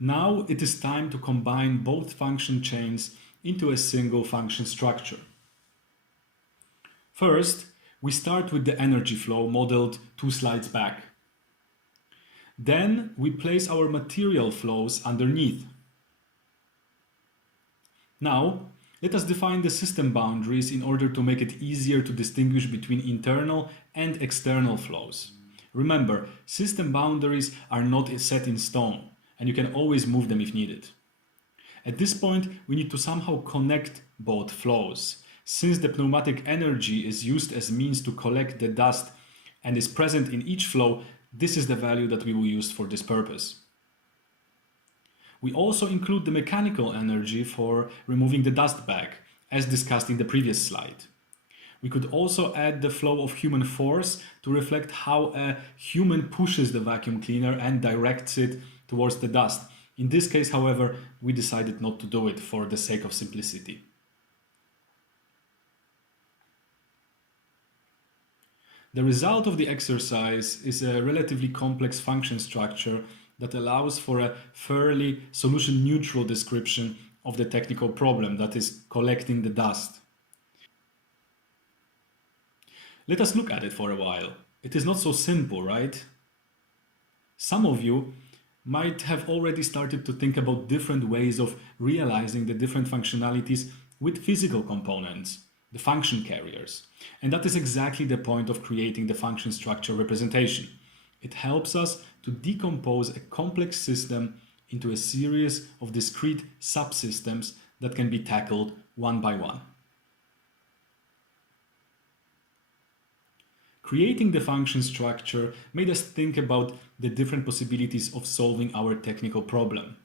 Now it is time to combine both function chains into a single function structure. First, we start with the energy flow modeled 2 slides back. Then we place our material flows underneath. Now, let us define the system boundaries in order to make it easier to distinguish between internal and external flows. Remember, system boundaries are not set in stone, and you can always move them if needed. At this point, we need to somehow connect both flows. Since the pneumatic energy is used as means to collect the dust and is present in each flow, this is the value that we will use for this purpose. We also include the mechanical energy for removing the dust bag, as discussed in the previous slide. We could also add the flow of human force to reflect how a human pushes the vacuum cleaner and directs it towards the dust. In this case, however, we decided not to do it for the sake of simplicity. The result of the exercise is a relatively complex function structure that allows for a fairly solution-neutral description of the technical problem, that is, collecting the dust. Let us look at it for a while. It is not so simple, right? Some of you might have already started to think about different ways of realizing the different functionalities with physical components, the function carriers. And that is exactly the point of creating the function structure representation. It helps us to decompose a complex system into a series of discrete subsystems that can be tackled one by one. Creating the function structure made us think about the different possibilities of solving our technical problem.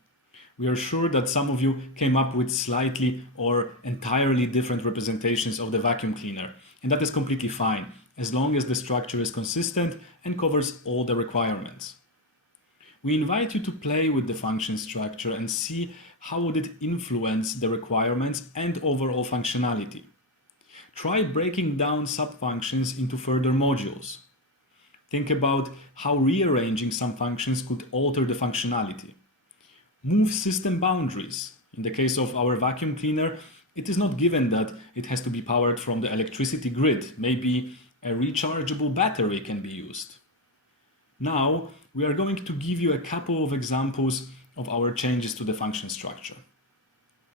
We are sure that some of you came up with slightly or entirely different representations of the vacuum cleaner, and that is completely fine, as long as the structure is consistent and covers all the requirements. We invite you to play with the function structure and see how would it influence the requirements and overall functionality. Try breaking down subfunctions into further modules. Think about how rearranging some functions could alter the functionality. Move system boundaries. In the case of our vacuum cleaner, it is not given that it has to be powered from the electricity grid. Maybe a rechargeable battery can be used. Now, we are going to give you a couple of examples of our changes to the function structure.